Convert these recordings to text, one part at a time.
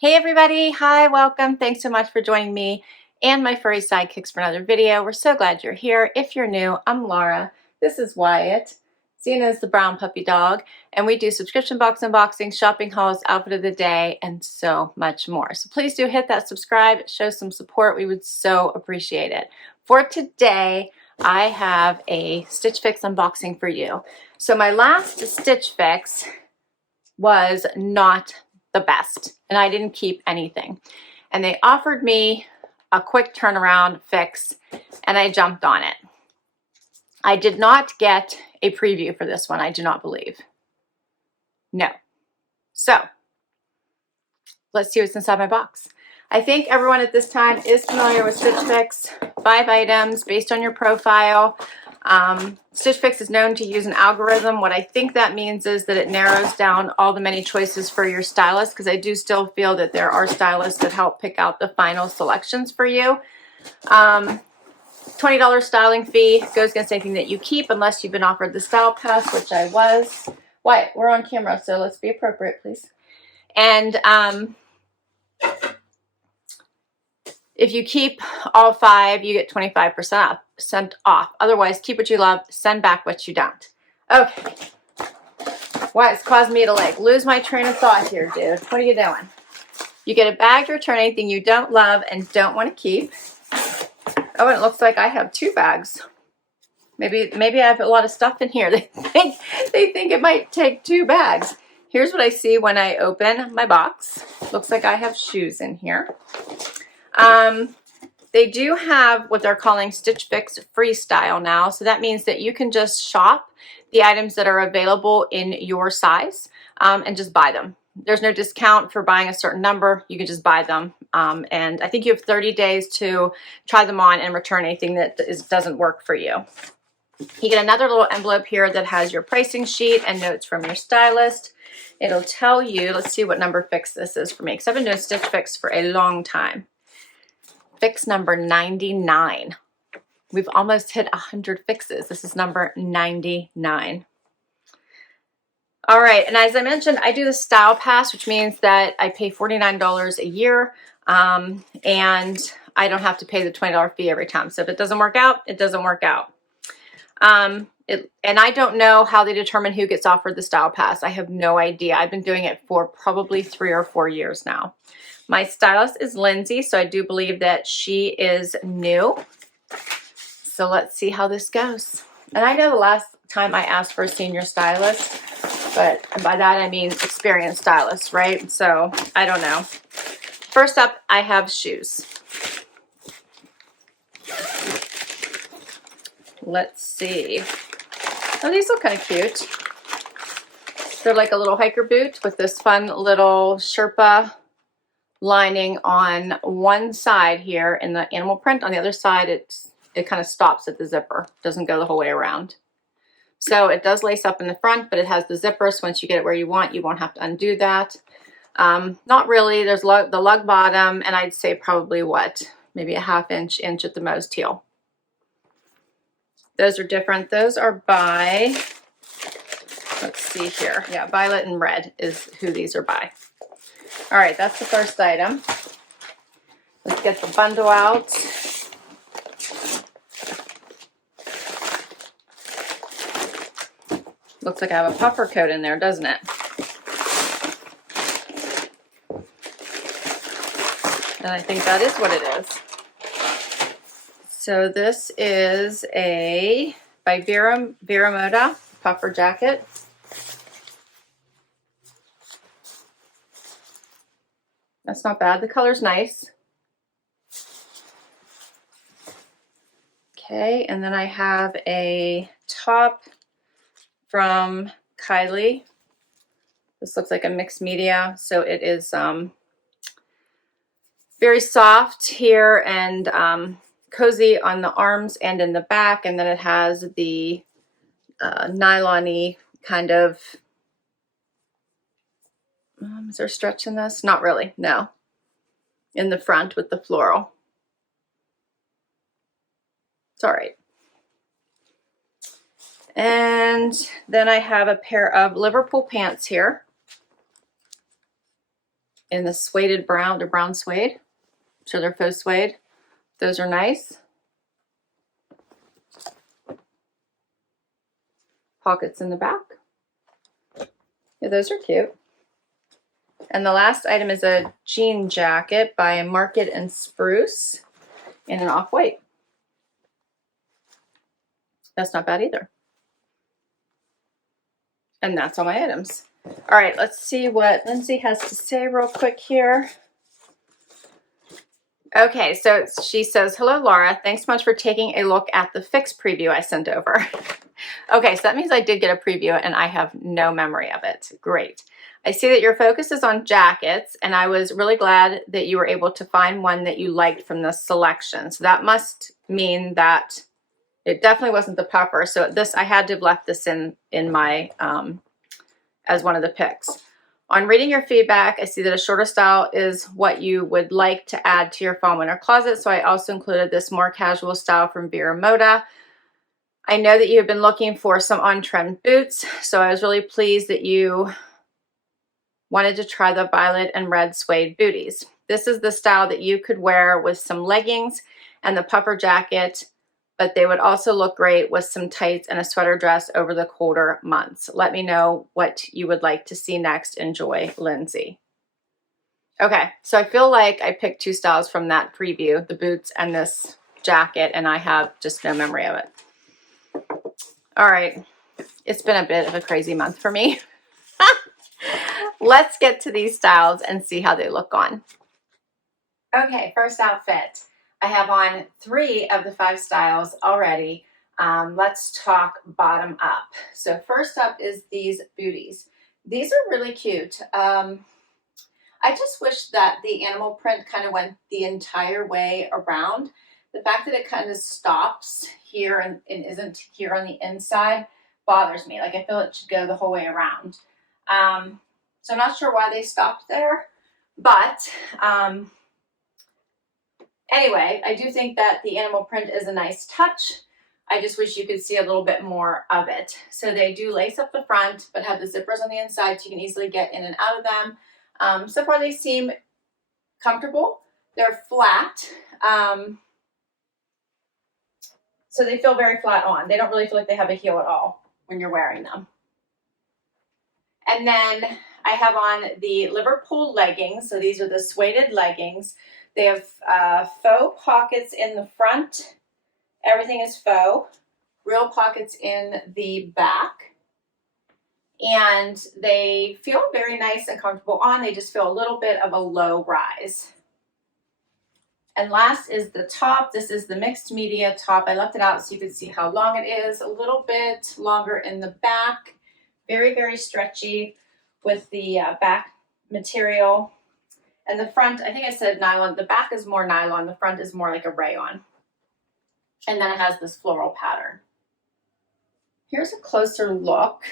Hey everybody, hi, welcome. Thanks so much for joining me and my furry sidekicks for another video. We're so glad you're here. If you're new, I'm Laura. This is Wyatt, seen as the brown puppy dog, and we do subscription box unboxing, shopping hauls, outfit of the day, and so much more. So please do hit that subscribe, show some support. We would so appreciate it. For today, I have a Stitch Fix unboxing for you. So my last Stitch Fix was not the best, and I didn't keep anything. And they offered me a quick turnaround fix, and I jumped on it. I did not get a preview for this one, I do not believe. No. So, let's see what's inside my box. I think everyone at this time is familiar with Stitch Fix. 5 items based on your profile. Stitch Fix is known to use an algorithm. What I think that means is that it narrows down all the many choices for your stylist, because I do still feel that there are stylists that help pick out the final selections for you. $20 styling fee goes against anything that you keep unless you've been offered the style pass, which I was. Wyatt, we're on camera, so let's be appropriate, please. And if you keep all 5, you get 25% off. Otherwise, keep what you love, send back what you don't. Okay. Why, it's caused me to like lose my train of thought here, dude. What are you doing? You get a bag to return anything you don't love and don't want to keep. Oh, and it looks like I have 2 bags. Maybe I have a lot of stuff in here. They think it might take 2 bags. Here's what I see when I open my box. Looks like I have shoes in here. They do have what they're calling Stitch Fix Freestyle now. So that means that you can just shop the items that are available in your size and just buy them. There's no discount for buying a certain number. You can just buy them. And I think you have 30 days to try them on and return anything that doesn't work for you. You get another little envelope here that has your pricing sheet and notes from your stylist. It'll tell you, let's see what number fix this is for me, because I've been doing Stitch Fix for a long time. Fix number 99. We've almost hit 100 fixes. This is number 99. All right, and as I mentioned, I do the style pass, which means that I pay $49 a year, and I don't have to pay the $20 fee every time. So if it doesn't work out, it doesn't work out. And I don't know how they determine who gets offered the style pass. I have no idea. I've been doing it for probably 3 or 4 years now. My stylist is Lindsay, so I do believe that she is new. So let's see how this goes. And I know the last time I asked for a senior stylist, but by that I mean experienced stylist, right? So I don't know. First up, I have shoes. Let's see. Oh, these look kind of cute. They're like a little hiker boot with this fun little Sherpa lining on one side here in the animal print. On the other side, it kind of stops at the zipper. Doesn't go the whole way around. So it does lace up in the front, but it has the zipper, so once you get it where you want, you won't have to undo that. Not really. There's the lug bottom, and I'd say probably what? Maybe a ½ inch at the most heel. Those are different. Those are by, let's see here. Yeah, violet and red is who these are by. All right, that's the first item. Let's get the bundle out. Looks like I have a puffer coat in there, doesn't it? And I think that is what it is. So this is by Vero Moda puffer jacket. That's not bad. The color's nice. Okay, and then I have a top from Kaileigh. This looks like a mixed media, so it is very soft here and cozy on the arms and in the back, and then it has the nylon-y kind of, is there stretch in this? Not really, no. In the front with the floral. It's all right. And then I have a pair of Liverpool pants here. in the sueded brown, the brown suede. So they're faux suede. Those are nice. Pockets in the back. Yeah, those are cute. And the last item is a jean jacket by Market and Spruce in an off-white. That's not bad either. And that's all my items. All right, let's see what Lindsay has to say real quick here. Okay, so she says, hello, Laura. Thanks so much for taking a look at the Fix preview I sent over. Okay, so that means I did get a preview and I have no memory of it. Great. I see that your focus is on jackets, and I was really glad that you were able to find one that you liked from the selection. So that must mean that it definitely wasn't the puffer. So this, I had to have left this in my, as one of the picks. On reading your feedback, I see that a shorter style is what you would like to add to your fall winter closet. So I also included this more casual style from Vero Moda. I know that you've been looking for some on-trend boots, so I was really pleased that you wanted to try the violet and red suede booties. This is the style that you could wear with some leggings and the puffer jacket, but they would also look great with some tights and a sweater dress over the colder months. Let me know what you would like to see next. Enjoy, Lindsay. Okay, so I feel like I picked two styles from that preview, the boots and this jacket, and I have just no memory of it. All right, it's been a bit of a crazy month for me. Let's get to these styles and see how they look on. Okay, first outfit. I have on 3 of the 5 styles already. Let's talk bottom up. So first up is these booties. These are really cute. I just wish that the animal print kind of went the entire way around. The fact that it kind of stops here and isn't here on the inside bothers me. Like, I feel it should go the whole way around. So I'm not sure why they stopped there, but anyway, I do think that the animal print is a nice touch. I just wish you could see a little bit more of it. So they do lace up the front, but have the zippers on the inside so you can easily get in and out of them. So far they seem comfortable. They're flat. So they feel very flat on. They don't really feel like they have a heel at all when you're wearing them. And then I have on the Liverpool Leggings. So these are the sueded leggings. They have faux pockets in the front. Everything is faux. Real pockets in the back. And they feel very nice and comfortable on. They just feel a little bit of a low rise. And last is the top. This is the mixed media top. I left it out so you could see how long it is. A little bit longer in the back. Very, very stretchy with the back material. And the front, I think I said nylon. The back is more nylon. The front is more like a rayon. And then it has this floral pattern. Here's a closer look.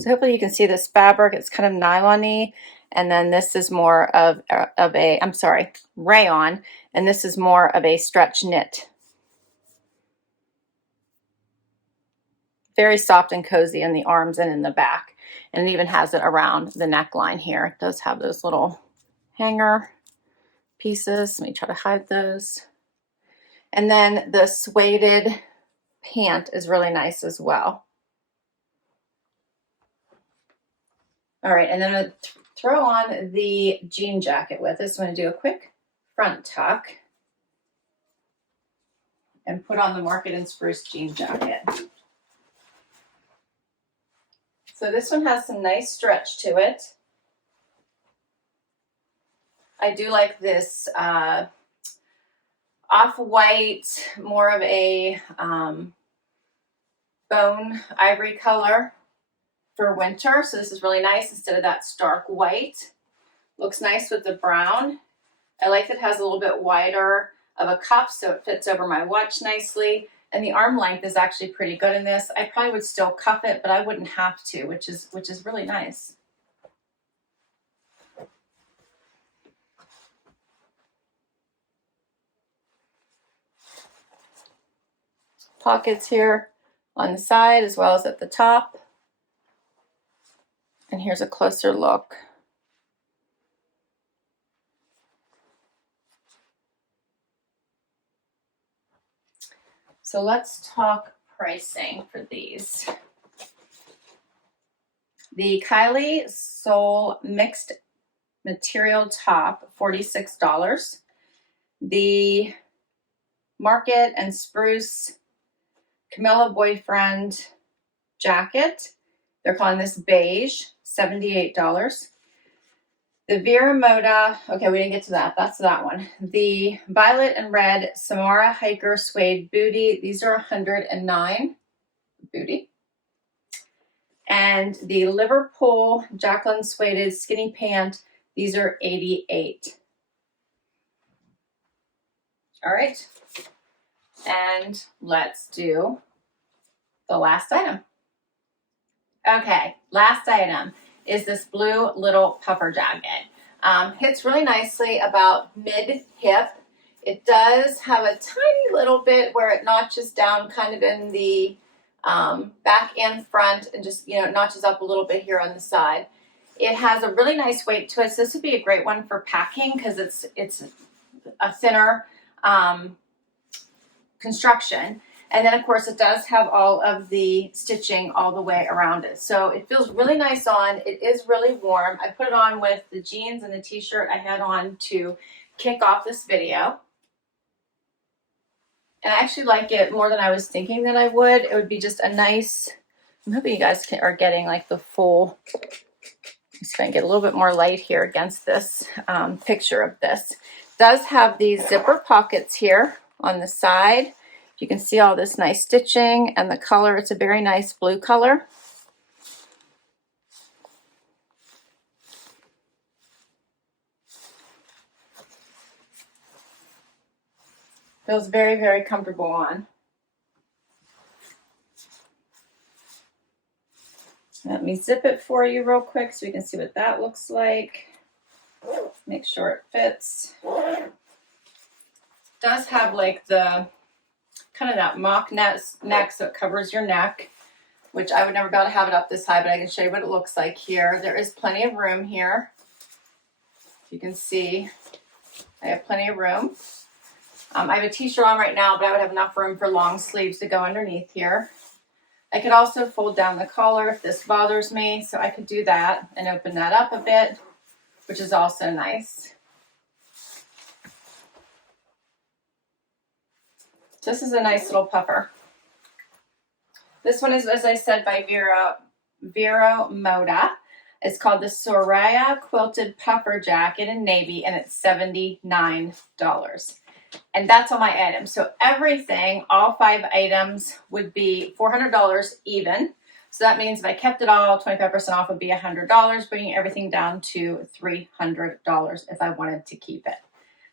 So hopefully you can see this fabric. It's kind of nylon-y. And then this is more of a, I'm sorry, rayon. And this is more of a stretch knit. Very soft and cozy in the arms and in the back. And it even has it around the neckline here. It does have those little hanger pieces. Let me try to hide those. And then the sueded pant is really nice as well. All right, and then I'm going to throw on the jean jacket with this. I'm going to do a quick front tuck and put on the Market and Spruce jean jacket. So this one has some nice stretch to it. I do like this off-white, more of a bone ivory color for winter. So this is really nice instead of that stark white. Looks nice with the brown. I like that it has a little bit wider of a cuff so it fits over my watch nicely. And the arm length is actually pretty good in this. I probably would still cuff it, but I wouldn't have to, which is really nice. Pockets here on the side as well as at the top. And here's a closer look. So let's talk pricing for these. The Kaileigh Soll mixed material top, $46. The Market and Spruce Camila boyfriend jacket, they're calling this beige, $78. The Vero Moda, okay, we didn't get to that. That's that one. The violet and red Samara hiker suede bootie, these are $109. Bootie. And the Liverpool Jacqueline sueded skinny pant, these are $88. All right. And let's do the last item. Okay, last item is this blue little puffer jacket. Hits really nicely about mid-hip. It does have a tiny little bit where it notches down kind of in the back and front, and just, you know, notches up a little bit here on the side. It has a really nice weight to it, so this would be a great one for packing because it's a thinner construction. And then of course it does have all of the stitching all the way around it. So it feels really nice on. It is really warm. I put it on with the jeans and the t-shirt I had on to kick off this video. And I actually like it more than I was thinking that I would. It would be just a nice, I'm hoping you guys are getting like the full, let's try and get a little bit more light here against this picture of this. It does have these zipper pockets here on the side. You can see all this nice stitching and the color. It's a very nice blue color. Feels very, very comfortable on. Let me zip it for you real quick so you can see what that looks like. Make sure it fits. It does have like the kind of that mock neck so it covers your neck, which I would never be able to have it up this high, but I can show you what it looks like here. There is plenty of room here. You can see I have plenty of room. I have a t-shirt on right now, but I would have enough room for long sleeves to go underneath here. I could also fold down the collar if this bothers me, so I could do that and open that up a bit, which is also nice. This is a nice little puffer. This one is, as I said, by Vero Moda. It's called the Soraya Quilted Puffer Jacket in navy, and it's $79. And that's all my items. So everything, all 5 items, would be $400 even. So that means if I kept it all, 25% off would be $100, bringing everything down to $300 if I wanted to keep it.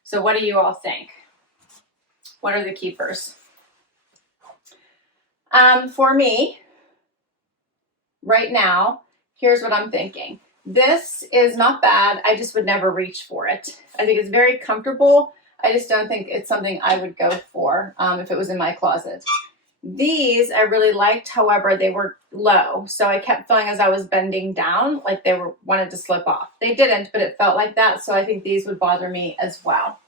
So what do you all think? What are the keepers? For me, right now, here's what I'm thinking. This is not bad. I just would never reach for it. I think it's very comfortable. I just don't think it's something I would go for if it was in my closet. These I really liked, however, they were low. So I kept feeling as I was bending down like they wanted to slip off. They didn't, but it felt like that. So I think these would bother me as well.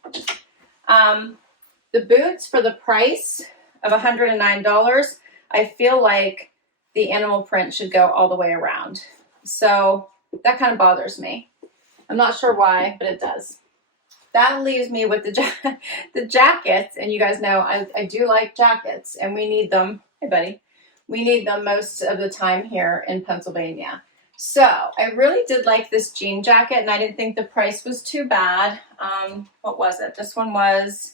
The boots, for the price of $109, I feel like the animal print should go all the way around. So that kind of bothers me. I'm not sure why, but it does. That leaves me with the jackets, and you guys know I do like jackets, and we need them. Hey, buddy. We need them most of the time here in Pennsylvania. So I really did like this jean jacket, and I didn't think the price was too bad. What was it? This one was,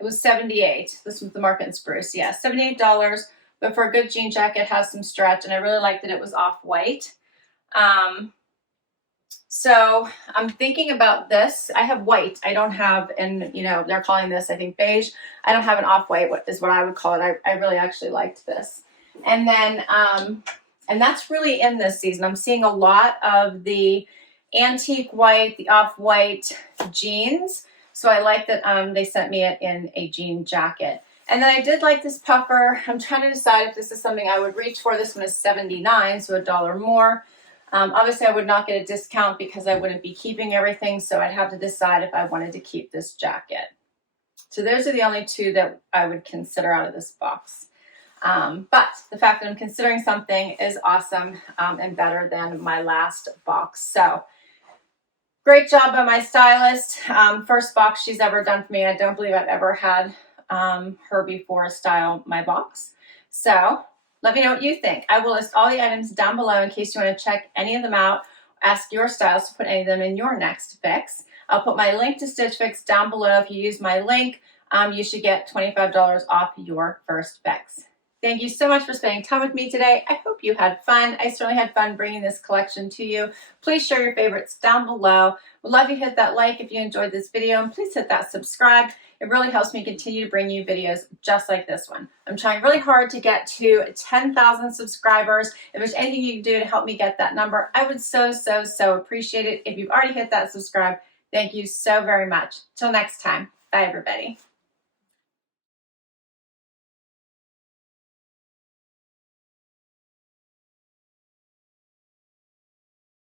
it was $78. This was the Market and Spruce. Yeah, $78. But for a good jean jacket, it has some stretch, and I really liked that it was off-white. So I'm thinking about this. I have white. I don't have, and you know, they're calling this, I think, beige. I don't have an off-white, what is what I would call it. I really actually liked this. And then, and that's really in this season. I'm seeing a lot of the antique white, the off-white jeans. So I like that they sent me it in a jean jacket. And then I did like this puffer. I'm trying to decide if this is something I would reach for. This one is $79, so $1 more. Obviously, I would not get a discount because I wouldn't be keeping everything, so I'd have to decide if I wanted to keep this jacket. So those are the only two that I would consider out of this box. But the fact that I'm considering something is awesome and better than my last box. So great job by my stylist. First box she's ever done for me. I don't believe I've ever had her before style my box. So let me know what you think. I will list all the items down below in case you want to check any of them out. Ask your stylist to put any of them in your next fix. I'll put my link to Stitch Fix down below. If you use my link, you should get $25 off your first fix. Thank you so much for spending time with me today. I hope you had fun. I certainly had fun bringing this collection to you. Please share your favorites down below. Would love you to hit that like if you enjoyed this video, and please hit that subscribe. It really helps me continue to bring you videos just like this one. I'm trying really hard to get to 10,000 subscribers. If there's anything you can do to help me get that number, I would so appreciate it. If you've already hit that subscribe, thank you so very much. Till next time. Bye, everybody.